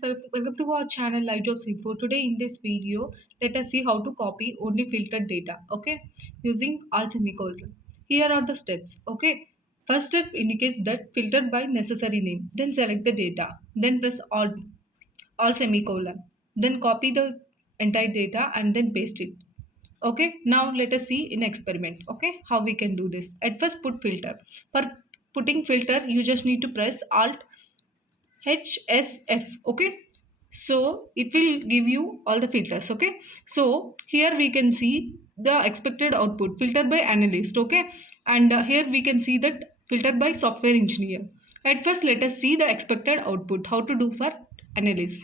friends, welcome to our channel Light of Info. Today in this video, let us see how to copy only filtered data, okay, using Alt semicolon. Here are the steps, okay. First step indicates that filtered by necessary name. Then select the data. Then press Alt semicolon. Then copy the entire data and then paste it. Okay, now let us see in experiment, okay, how we can do this. At first put filter. For putting filter, you just need to press Alt H+s+f. Okay, so it will give you all the filters. Okay, so here we can see the expected output filtered by analyst. Okay, and here we can see that filtered by software engineer. At first let us see the expected output, how to do for analyst.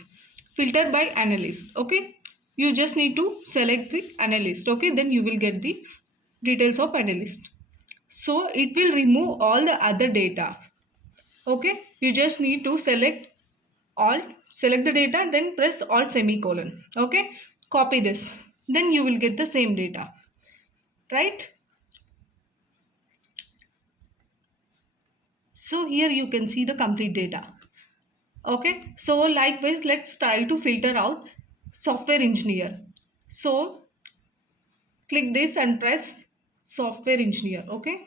Filter by analyst. Okay, you just need to select the analyst. Okay, then you will get the details of analyst. So it will remove all the other data. Okay, you just need to select the data, then press alt semicolon. Okay, copy this, then you will get the same data, right? So here you can see the complete data. Okay, so likewise let's try to filter out software engineer. So click this and press software engineer. Okay,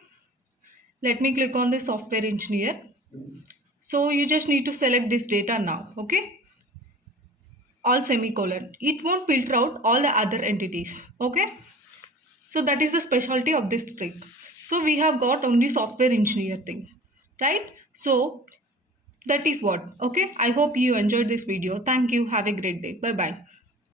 let me click on the software engineer. So you just need to select this data now. Okay, all semicolon. It won't filter out all the other entities. Okay, so that is the specialty of this trick. So we have got only software engineer things, right? So that is what. Okay, I hope you enjoyed this video. Thank you. Have a great day. Bye bye.